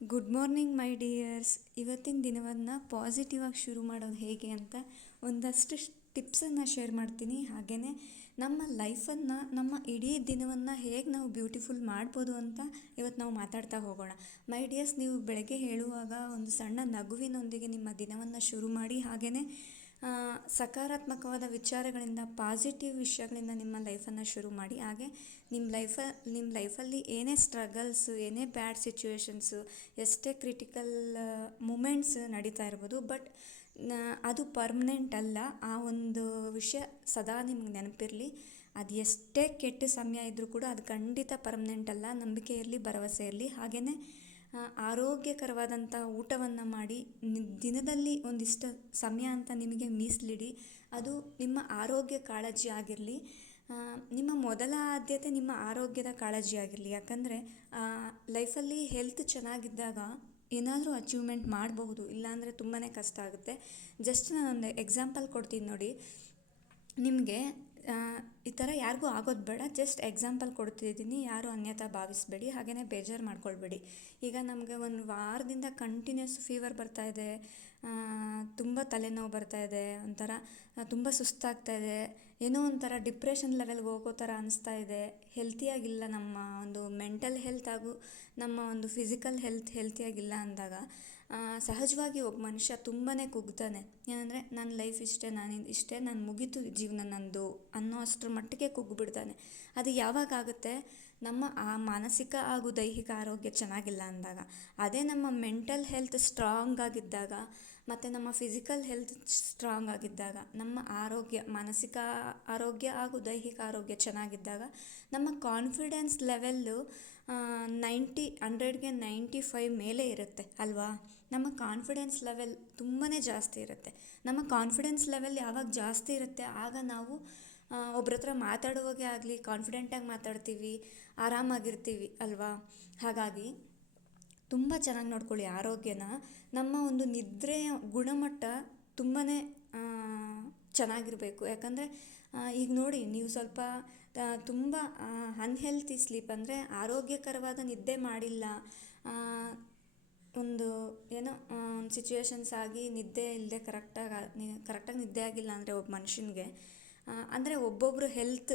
Good morning ಮೈ dears ಇವತ್ತಿನ ದಿನವನ್ನು positive ಆಗಿ ಶುರು ಮಾಡೋದು ಹೇಗೆ ಅಂತ ಒಂದಷ್ಟು ಟಿಪ್ಸನ್ನು ಶೇರ್ ಮಾಡ್ತೀನಿ. ಹಾಗೆಯೇ ನಮ್ಮ ಲೈಫನ್ನು ನಮ್ಮ ಇಡೀ ದಿನವನ್ನು ಹೇಗೆ ನಾವು ಬ್ಯೂಟಿಫುಲ್ ಮಾಡ್ಬೋದು ಅಂತ ಇವತ್ತು ನಾವು ಮಾತಾಡ್ತಾ ಹೋಗೋಣ. ಮೈ ಡಿಯರ್ಸ್ ನೀವು ಬೆಳಗ್ಗೆ ಹೇಳುವಾಗ ಒಂದು ಸಣ್ಣ ನಗುವಿನೊಂದಿಗೆ ನಿಮ್ಮ ದಿನವನ್ನು ಶುರು ಮಾಡಿ. ಹಾಗೆಯೇ ಸಕಾರಾತ್ಮಕವಾದ ವಿಚಾರಗಳಿಂದ ಪಾಸಿಟಿವ್ ವಿಷಯಗಳಿಂದ ನಿಮ್ಮ ಲೈಫನ್ನು ಶುರು ಮಾಡಿ. ಹಾಗೆ ನಿಮ್ಮ ಲೈಫ ನಿಮ್ಮ ಲೈಫಲ್ಲಿ ಏನೇ ಸ್ಟ್ರಗಲ್ಸು ಏನೇ ಬ್ಯಾಡ್ ಸಿಚುವೇಶನ್ಸು ಎಷ್ಟೇ ಕ್ರಿಟಿಕಲ್ ಮೂಮೆಂಟ್ಸ್ ನಡೀತಾ ಇರ್ಬೋದು ಬಟ್ ಅದು ಪರ್ಮನೆಂಟ್ ಅಲ್ಲ. ಆ ಒಂದು ವಿಷಯ ಸದಾ ನಿಮ್ಗೆ ನೆನಪಿರಲಿ. ಅದು ಎಷ್ಟೇ ಕೆಟ್ಟ ಸಮಯ ಇದ್ದರೂ ಕೂಡ ಅದು ಖಂಡಿತ ಪರ್ಮನೆಂಟ್ ಅಲ್ಲ. ನಂಬಿಕೆ ಇರಲಿ ಭರವಸೆ ಇರಲಿ. ಹಾಗೆಯೇ ಆರೋಗ್ಯಕರವಾದಂಥ ಊಟವನ್ನು ಮಾಡಿ ದಿನದಲ್ಲಿ ಒಂದಿಷ್ಟು ಸಮಯ ಅಂತ ನಿಮಗೆ ಮೀಸಲಿಡಿ, ಅದು ನಿಮ್ಮ ಆರೋಗ್ಯ ಕಾಳಜಿ ಆಗಿರಲಿ ನಿಮ್ಮ ಮೊದಲ ಆದ್ಯತೆ ನಿಮ್ಮ ಆರೋಗ್ಯದ ಕಾಳಜಿ ಆಗಿರಲಿ. ಯಾಕಂದರೆ ಲೈಫಲ್ಲಿ ಹೆಲ್ತ್ ಚೆನ್ನಾಗಿದ್ದಾಗ ಏನಾದರೂ ಅಚೀವ್ಮೆಂಟ್ ಮಾಡಬಹುದು, ಇಲ್ಲಾಂದರೆ ತುಂಬಾ ಕಷ್ಟ ಆಗುತ್ತೆ. ಜಸ್ಟ್ ನಾನೊಂದು ಎಕ್ಸಾಂಪಲ್ ಕೊಡ್ತೀನಿ ನೋಡಿ. ನಿಮಗೆ ಈ ಥರ ಯಾರಿಗೂ ಆಗೋದು ಬೇಡ. ಜಸ್ಟ್ ಎಕ್ಸಾಂಪಲ್ ಕೊಡ್ತಿದ್ದೀನಿ. ಯಾರು ಅನ್ಯತಾ ಭಾವಿಸ್ಬೇಡಿ. ಹಾಗೆಯೇ ಬೇಜಾರು ಮಾಡ್ಕೊಳ್ಬೇಡಿ. ಈಗ ನಮಗೆ ಒಂದು ವಾರದಿಂದ ಕಂಟಿನ್ಯೂಸ್ ಫೀವರ್ ಬರ್ತಾ ಇದೆ. ತುಂಬ ತಲೆನೋವು ಬರ್ತಾ ಇದೆ. ಒಂಥರ ತುಂಬ ಸುಸ್ತಾಗ್ತಾ ಇದೆ. ಏನೋ ಒಂಥರ ಡಿಪ್ರೆಷನ್ ಲೆವೆಲ್ಗೆ ಹೋಗೋ ಥರ ಅನಿಸ್ತಾ ಇದೆ. ಹೆಲ್ತಿಯಾಗಿಲ್ಲ ನಮ್ಮ ಒಂದು ಮೆಂಟಲ್ ಹೆಲ್ತ್ ಹಾಗೂ ನಮ್ಮ ಒಂದು ಫಿಸಿಕಲ್ ಹೆಲ್ತ್ ಹೆಲ್ತಿಯಾಗಿಲ್ಲ ಅಂದಾಗ ಸಹಜವಾಗಿ ಒಬ್ಬ ಮನುಷ್ಯ ತುಂಬಾ ಕುಗ್ತಾನೆ. ಏನಂದರೆ, ನನ್ನ ಲೈಫ್ ಇಷ್ಟೇ ನಾನು ಇಷ್ಟೇ, ನಾನು ಮುಗೀತು ಜೀವನ ನಂದು ಅನ್ನೋ ಅಷ್ಟರ ಮಟ್ಟಿಗೆ ಕುಗ್ಗಿಬಿಡ್ತಾನೆ ಅದು ಯಾವಾಗ ಆಗುತ್ತೆ? ನಮ್ಮ ಆ ಮಾನಸಿಕ ಹಾಗೂ ದೈಹಿಕ ಆರೋಗ್ಯ ಚೆನ್ನಾಗಿಲ್ಲ ಅಂದಾಗ. ಅದೇ ನಮ್ಮ ಮೆಂಟಲ್ ಹೆಲ್ತ್ ಸ್ಟ್ರಾಂಗ್ ಆಗಿದ್ದಾಗ ಮತ್ತು ನಮ್ಮ ಫಿಸಿಕಲ್ ಹೆಲ್ತ್ ಸ್ಟ್ರಾಂಗ್ ಆಗಿದ್ದಾಗ, ನಮ್ಮ ಆರೋಗ್ಯ, ಮಾನಸಿಕ ಆರೋಗ್ಯ ಹಾಗೂ ದೈಹಿಕ ಆರೋಗ್ಯ ಚೆನ್ನಾಗಿದ್ದಾಗ, ನಮ್ಮ ಕಾನ್ಫಿಡೆನ್ಸ್ ಲೆವೆಲ್ಲು ನೈಂಟಿ ಹಂಡ್ರೆಡ್ಗೆ ನೈಂಟಿ ಫೈವ್ ಮೇಲೆ ಇರುತ್ತೆ ಅಲ್ವಾ? ನಮ್ಮ ಕಾನ್ಫಿಡೆನ್ಸ್ ಲೆವೆಲ್ ತುಂಬಾ ಜಾಸ್ತಿ ಇರುತ್ತೆ. ನಮ್ಮ ಕಾನ್ಫಿಡೆನ್ಸ್ ಲೆವೆಲ್ ಯಾವಾಗ ಜಾಸ್ತಿ ಇರುತ್ತೆ? ಆಗ ನಾವು ಒಬ್ರ ಹತ್ರ ಮಾತಾಡುವಾಗೆ ಆಗಲಿ ಕಾನ್ಫಿಡೆಂಟಾಗಿ ಮಾತಾಡ್ತೀವಿ, ಆರಾಮಾಗಿರ್ತೀವಿ ಅಲ್ವಾ? ಹಾಗಾಗಿ ತುಂಬ ಚೆನ್ನಾಗಿ ನೋಡ್ಕೊಳ್ಳಿ ಆರೋಗ್ಯನ. ನಮ್ಮ ಒಂದು ನಿದ್ರೆಯ ಗುಣಮಟ್ಟ ತುಂಬಾ ಚೆನ್ನಾಗಿರಬೇಕು. ಯಾಕಂದರೆ ಈಗ ನೋಡಿ ನೀವು ಸ್ವಲ್ಪ ತುಂಬ ಅನ್ಹೆಲ್ತಿ ಸ್ಲೀಪ್ ಅಂದರೆ ಆರೋಗ್ಯಕರವಾದ ನಿದ್ದೆ ಮಾಡಿಲ್ಲ. ಒಂದು, ಏನೋ ಒಂದು ಸಿಚುವೇಶನ್ಸ್ ಆಗಿ ನಿದ್ದೆ ಇಲ್ಲದೆ ಕರೆಕ್ಟಾಗಿ ಕರೆಕ್ಟಾಗಿ ನಿದ್ದೆ ಆಗಿಲ್ಲ ಅಂದರೆ ಒಬ್ಬ ಮನುಷ್ಯನಿಗೆ ಅಂದರೆ ಒಬ್ಬೊಬ್ಬರು ಹೆಲ್ತ್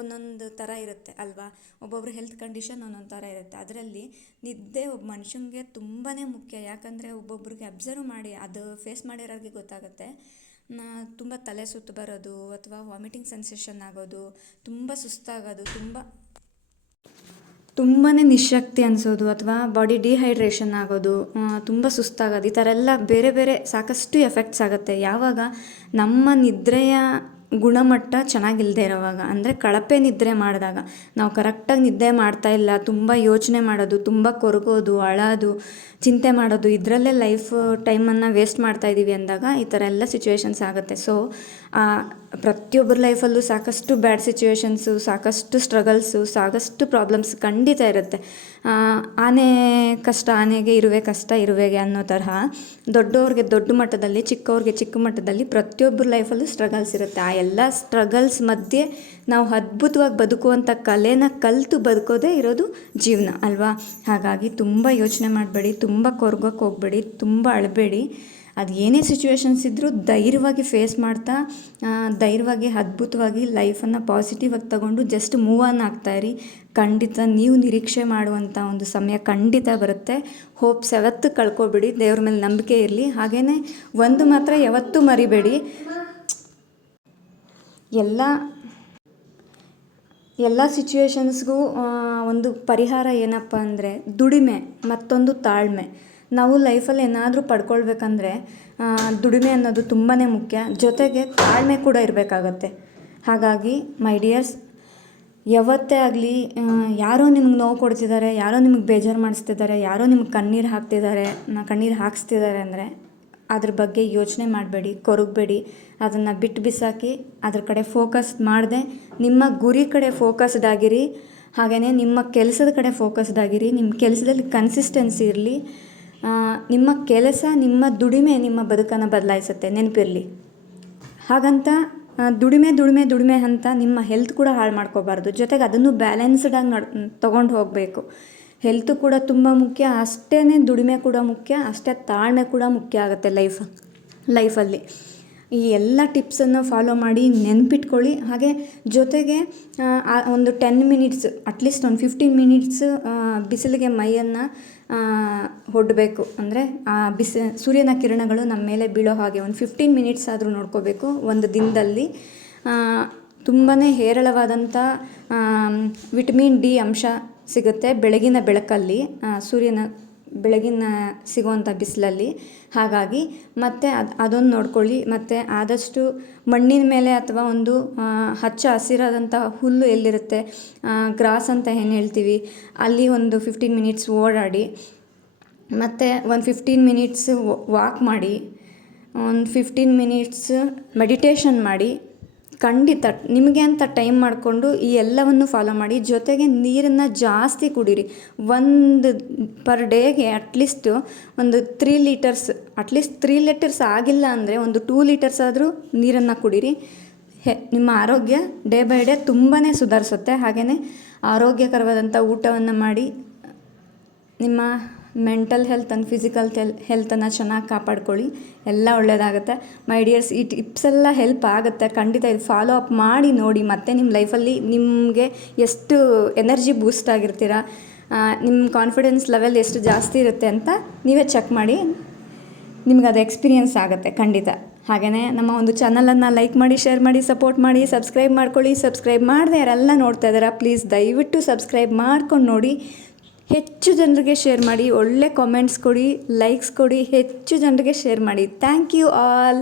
ಒಂದೊಂದು ಥರ ಇರುತ್ತೆ ಅಲ್ವಾ? ಒಬ್ಬೊಬ್ರ ಹೆಲ್ತ್ ಕಂಡೀಷನ್ ಒಂದೊಂದು ಥರ ಇರುತ್ತೆ. ಅದರಲ್ಲಿ ನಿದ್ದೆ ಒಬ್ಬ ಮನುಷ್ಯನಿಗೆ ತುಂಬಾ ಮುಖ್ಯ. ಯಾಕಂದರೆ ಒಬ್ಬೊಬ್ರಿಗೆ ಅಬ್ಸರ್ವ್ ಮಾಡಿ, ಅದು ಫೇಸ್ ಮಾಡಿರೋರಿಗೆ ಗೊತ್ತಾಗುತ್ತೆ. ತುಂಬ ತಲೆ ಸುತ್ತು ಬರೋದು, ಅಥವಾ ವಾಮಿಟಿಂಗ್ ಸೆನ್ಸೇಷನ್ ಆಗೋದು, ತುಂಬ ಸುಸ್ತಾಗೋದು, ತುಂಬ ತುಂಬಾ ನಿಶಕ್ತಿ ಅನಿಸೋದು ಅಥವಾ ಬಾಡಿ ಡಿಹೈಡ್ರೇಷನ್ ಆಗೋದು ತುಂಬ ಸುಸ್ತಾಗೋದು, ಈ ಥರ ಎಲ್ಲ ಬೇರೆ ಬೇರೆ ಸಾಕಷ್ಟು ಎಫೆಕ್ಟ್ಸ್ ಆಗುತ್ತೆ. ಯಾವಾಗ ನಮ್ಮ ನಿದ್ರೆಯ ಗುಣಮಟ್ಟ ಚೆನ್ನಾಗಿಲ್ಲದೆ ಇರೋವಾಗ, ಅಂದರೆ ಕಳಪೆ ನಿದ್ರೆ ಮಾಡಿದಾಗ, ನಾವು ಕರೆಕ್ಟಾಗಿ ನಿದ್ದೆ ಮಾಡ್ತಾ ಇಲ್ಲ, ತುಂಬ ಯೋಚನೆ ಮಾಡೋದು, ತುಂಬ ಕೊರಗೋದು, ಅಳೋದು, ಚಿಂತೆ ಮಾಡೋದು, ಇದರಲ್ಲೇ ಲೈಫ್ ಟೈಮನ್ನು ವೇಸ್ಟ್ ಮಾಡ್ತಾ ಇದ್ದೀವಿ ಅಂದಾಗ ಈ ಥರ ಎಲ್ಲ ಸಿಚುವೇಶನ್ಸ್ ಆಗುತ್ತೆ. ಸೊ ಪ್ರತಿಯೊಬ್ಬರ ಲೈಫಲ್ಲೂ ಸಾಕಷ್ಟು ಬ್ಯಾಡ್ ಸಿಚುವೇಶನ್ಸು ಸಾಕಷ್ಟು ಸ್ಟ್ರಗಲ್ಸು ಸಾಕಷ್ಟು ಪ್ರಾಬ್ಲಮ್ಸ್ ಖಂಡಿತ ಇರುತ್ತೆ. ಆನೆ ಕಷ್ಟ, ಆನೆಗೆ ಇರುವೆ ಕಷ್ಟ, ಇರುವೆಗೆ ಅನ್ನೋ ತರಹ ದೊಡ್ಡವ್ರಿಗೆ ದೊಡ್ಡ ಮಟ್ಟದಲ್ಲಿ, ಚಿಕ್ಕವ್ರಿಗೆ ಚಿಕ್ಕ ಮಟ್ಟದಲ್ಲಿ ಪ್ರತಿಯೊಬ್ಬರ ಲೈಫಲ್ಲೂ ಸ್ಟ್ರಗಲ್ಸ್ ಇರುತ್ತೆ. ಆ ಎಲ್ಲ ಸ್ಟ್ರಗಲ್ಸ್ ಮಧ್ಯೆ ನಾವು ಅದ್ಭುತವಾಗಿ ಬದುಕುವಂಥ ಕಲೆನ ಕಲಿತು ಬದುಕೋದೇ ಇರೋದು ಜೀವನ, ಅಲ್ವಾ? ಹಾಗಾಗಿ ತುಂಬ ಯೋಚನೆ ಮಾಡಬೇಡಿ, ತುಂಬ ಕೊರ್ಗೋಕ್ಕೆ ಹೋಗಬೇಡಿ, ತುಂಬ ಅಳಬೇಡಿ. ಅದು ಏನೇ ಸಿಚುವೇಶನ್ಸ್ ಇದ್ದರೂ ಧೈರ್ಯವಾಗಿ ಫೇಸ್ ಮಾಡ್ತಾ ಧೈರ್ಯವಾಗಿ, ಅದ್ಭುತವಾಗಿ ಲೈಫನ್ನು ಪಾಸಿಟಿವ್ ಆಗಿ ತಗೊಂಡು ಜಸ್ಟ್ ಮೂವ್ ಆನ್ ಆಗ್ತಾಯಿರಿ ಖಂಡಿತ ನೀವು ನಿರೀಕ್ಷೆ ಮಾಡುವಂಥ ಒಂದು ಸಮಯ ಖಂಡಿತ ಬರುತ್ತೆ. ಹೋಪ್ಸ್ ಯಾವತ್ತೂ ಕಳ್ಕೊಬೇಡಿ. ದೇವ್ರ ಮೇಲೆ ನಂಬಿಕೆ ಇರಲಿ. ಹಾಗೆಯೇ ಒಂದು ಮಾತ್ರ ಯಾವತ್ತೂ ಮರಿಬೇಡಿ. ಎಲ್ಲ ಎಲ್ಲ ಸಿಚುವೇಶನ್ಸ್ಗೂ ಒಂದು ಪರಿಹಾರ ಏನಪ್ಪ ಅಂದರೆ ದುಡಿಮೆ, ಮತ್ತೊಂದು ತಾಳ್ಮೆ. ನಾವು ಲೈಫಲ್ಲಿ ಏನಾದರೂ ಪಡ್ಕೊಳ್ಬೇಕಂದ್ರೆ ದುಡಿಮೆ ಅನ್ನೋದು ತುಂಬಾ ಮುಖ್ಯ. ಜೊತೆಗೆ ತಾಳ್ಮೆ ಕೂಡ ಇರಬೇಕಾಗತ್ತೆ. ಹಾಗಾಗಿ ಮೈ ಡಿಯರ್ಸ್ ಯಾವತ್ತೇ ಆಗಲಿ ಯಾರೋ ನಿಮ್ಗೆ ನೋವು ಕೊಡ್ತಿದ್ದಾರೆ ಯಾರೋ ನಿಮ್ಗೆ ಬೇಜಾರು ಮಾಡಿಸ್ತಿದ್ದಾರೆ ಯಾರೋ ನಿಮ್ಗೆ ಕಣ್ಣೀರು ಹಾಕ್ತಿದ್ದಾರೆ ಕಣ್ಣೀರು ಹಾಕಿಸ್ತಿದ್ದಾರೆ ಅಂದರೆ, ಅದ್ರ ಬಗ್ಗೆ ಯೋಚನೆ ಮಾಡಬೇಡಿ, ಕೊರಗಬೇಡಿ. ಅದನ್ನು ಬಿಟ್ಟು ಬಿಸಾಕಿ, ಅದ್ರ ಕಡೆ ಫೋಕಸ್ ಮಾಡದೆ, ನಿಮ್ಮ ಗುರಿ ಕಡೆ ಫೋಕಸ್ಡ್ ಆಗಿರಿ. ಹಾಗೆಯೇ ನಿಮ್ಮ ಕೆಲಸದ ಕಡೆ ಫೋಕಸ್ಡ್ ಆಗಿರಿ. ನಿಮ್ಮ ಕೆಲಸದಲ್ಲಿ ಕನ್ಸಿಸ್ಟೆನ್ಸಿ ಇರಲಿ. ನಿಮ್ಮ ಕೆಲಸ, ನಿಮ್ಮ ದುಡಿಮೆ ನಿಮ್ಮ ಬದುಕನ್ನು ಬದಲಾಯಿಸುತ್ತೆ. ನೆನಪಿರಲಿ. ಹಾಗಂತ ದುಡಿಮೆ ದುಡಿಮೆ ದುಡಿಮೆ ಅಂತ ನಿಮ್ಮ ಹೆಲ್ತ್ ಕೂಡ ಹಾಳು ಮಾಡ್ಕೋಬಾರ್ದು. ಜೊತೆಗೆ ಅದನ್ನು ಬ್ಯಾಲೆನ್ಸ್ಡಾಗಿ ನಡ್ ತೊಗೊಂಡು ಹೋಗಬೇಕು. ಹೆಲ್ತು ಕೂಡ ತುಂಬ ಮುಖ್ಯ. ಅಷ್ಟೇ ದುಡಿಮೆ ಕೂಡ ಮುಖ್ಯ. ಅಷ್ಟೇ ತಾಳ್ಮೆ ಕೂಡ ಮುಖ್ಯ ಆಗುತ್ತೆ ಲೈಫ್ ಲೈಫಲ್ಲಿ ಈ ಎಲ್ಲ ಟಿಪ್ಸನ್ನು ಫಾಲೋ ಮಾಡಿ ನೆನಪಿಟ್ಕೊಳ್ಳಿ. ಹಾಗೆ ಜೊತೆಗೆ ಒಂದು ಟೆನ್ ಮಿನಿಟ್ಸ್ ಅಟ್ಲೀಸ್ಟ್ ಒಂದು ಫಿಫ್ಟೀನ್ ಮಿನಿಟ್ಸ್ ಬಿಸಿಲಿಗೆ ಮೈಯನ್ನು ಹೊಡಬೇಕು ಅಂದರೆ, ಆ, ಬಿಸಿ, ಸೂರ್ಯನ ಕಿರಣಗಳು ನಮ್ಮ ಮೇಲೆ ಬೀಳೋ ಹಾಗೆ ಒಂದು ಫಿಫ್ಟೀನ್ ಮಿನಿಟ್ಸ್ ಆದರೂ ನೋಡ್ಕೋಬೇಕು ಒಂದು ದಿನದಲ್ಲಿ. ತುಂಬಾ ಹೇರಳವಾದಂಥ ವಿಟಮಿನ್ ಡಿ ಅಂಶ ಸಿಗುತ್ತೆ ಬೆಳಗಿನ ಬೆಳಕಲ್ಲಿ ಸೂರ್ಯನ ಬೆಳಗಿನ ಸಿಗುವಂಥ ಬಿಸಿಲಲ್ಲಿ. ಹಾಗಾಗಿ ಮತ್ತು ಅದು, ಅದೊಂದು ನೋಡ್ಕೊಳ್ಳಿ. ಮತ್ತು ಆದಷ್ಟು ಮಣ್ಣಿನ ಮೇಲೆ ಅಥವಾ ಒಂದು ಹಚ್ಚ ಹಸಿರಾದಂಥ ಹುಲ್ಲು ಎಲ್ಲಿರುತ್ತೆ? ಗ್ರಾಸ್ ಅಂತ ಏನು ಹೇಳ್ತೀವಿ? ಅಲ್ಲಿ ಒಂದು ಫಿಫ್ಟೀನ್ ಮಿನಿಟ್ಸ್ ಓಡಾಡಿ, ಮತ್ತು ಒಂದು ಫಿಫ್ಟೀನ್ ಮಿನಿಟ್ಸ್ ವಾಕ್ ಮಾಡಿ, ಒಂದು ಫಿಫ್ಟೀನ್ ಮಿನಿಟ್ಸ್ ಮೆಡಿಟೇಷನ್ ಮಾಡಿ ಖಂಡಿತ ನಿಮಗೆ ಅಂತ ಟೈಮ್ ಮಾಡಿಕೊಂಡು ಈ ಎಲ್ಲವನ್ನು ಫಾಲೋ ಮಾಡಿ, ಜೊತೆಗೆ ನೀರನ್ನು ಜಾಸ್ತಿ ಕುಡೀರಿ. ಒಂದು ಪರ್ ಡೇಗೆ ಅಟ್ಲೀಸ್ಟು ಒಂದು three litres at least three litres ಆಗಿಲ್ಲ ಅಂದರೆ ಒಂದು ಟೂ ಲೀಟರ್ಸ್ ಆದರೂ ನೀರನ್ನು ಕುಡೀರಿ. ಹೆ, ನಿಮ್ಮ ಆರೋಗ್ಯ ಡೇ ಬೈ ಡೇ ತುಂಬಾ ಸುಧಾರಿಸುತ್ತೆ. ಹಾಗೆಯೇ ಆರೋಗ್ಯಕರವಾದಂಥ ಊಟವನ್ನು ಮಾಡಿ, ನಿಮ್ಮ ಮೆಂಟಲ್ ಹೆಲ್ತ್ ಆ್ಯಂಡ್ ಫಿಸಿಕಲ್ ಹೆಲ್ ಹೆಲ್ತನ್ನು ಚೆನ್ನಾಗಿ ಕಾಪಾಡ್ಕೊಳ್ಳಿ. ಎಲ್ಲ ಒಳ್ಳೆಯದಾಗುತ್ತೆ ಮೈ ಡಿಯರ್ಸ್ ಈ ಟಿಪ್ಸ್ ಎಲ್ಲ ಹೆಲ್ಪ್ ಆಗುತ್ತೆ. ಖಂಡಿತ ಇದು ಫಾಲೋ ಅಪ್ ಮಾಡಿ, ನೋಡಿ. ಮತ್ತೆ ನಿಮ್ಮ ಲೈಫಲ್ಲಿ ನಿಮಗೆ ಎಷ್ಟು ಎನರ್ಜಿ ಬೂಸ್ಟ್ ಆಗಿರ್ತೀರ ನಿಮ್ಮ ಕಾನ್ಫಿಡೆನ್ಸ್ ಲೆವೆಲ್ ಎಷ್ಟು ಜಾಸ್ತಿ ಇರುತ್ತೆ ಅಂತ ನೀವೇ ಚೆಕ್ ಮಾಡಿ. ನಿಮ್ಗೆ ಅದು ಎಕ್ಸ್ಪೀರಿಯನ್ಸ್ ಆಗುತ್ತೆ ಖಂಡಿತ. ಹಾಗೆಯೇ ನಮ್ಮ ಒಂದು ಚಾನಲನ್ನು ಲೈಕ್ ಮಾಡಿ ಶೇರ್ ಮಾಡಿ ಸಪೋರ್ಟ್ ಮಾಡಿ ಸಬ್ಸ್ಕ್ರೈಬ್ ಮಾಡ್ಕೊಳ್ಳಿ. ಸಬ್ಸ್ಕ್ರೈಬ್ ಮಾಡದೆ ಯಾರೆಲ್ಲ ನೋಡ್ತಾ ಇದ್ದಾರಾ ಪ್ಲೀಸ್ ದಯವಿಟ್ಟು ಸಬ್ಸ್ಕ್ರೈಬ್ ಮಾಡ್ಕೊಂಡು ನೋಡಿ. ಹೆಚ್ಚು ಜನರಿಗೆ ಶೇರ್ ಮಾಡಿ, ಒಳ್ಳೆ ಕಾಮೆಂಟ್ಸ್ ಕೊಡಿ ಲೈಕ್ಸ್ ಕೊಡಿ, ಹೆಚ್ಚು ಜನರಿಗೆ ಶೇರ್ ಮಾಡಿ. Thank you all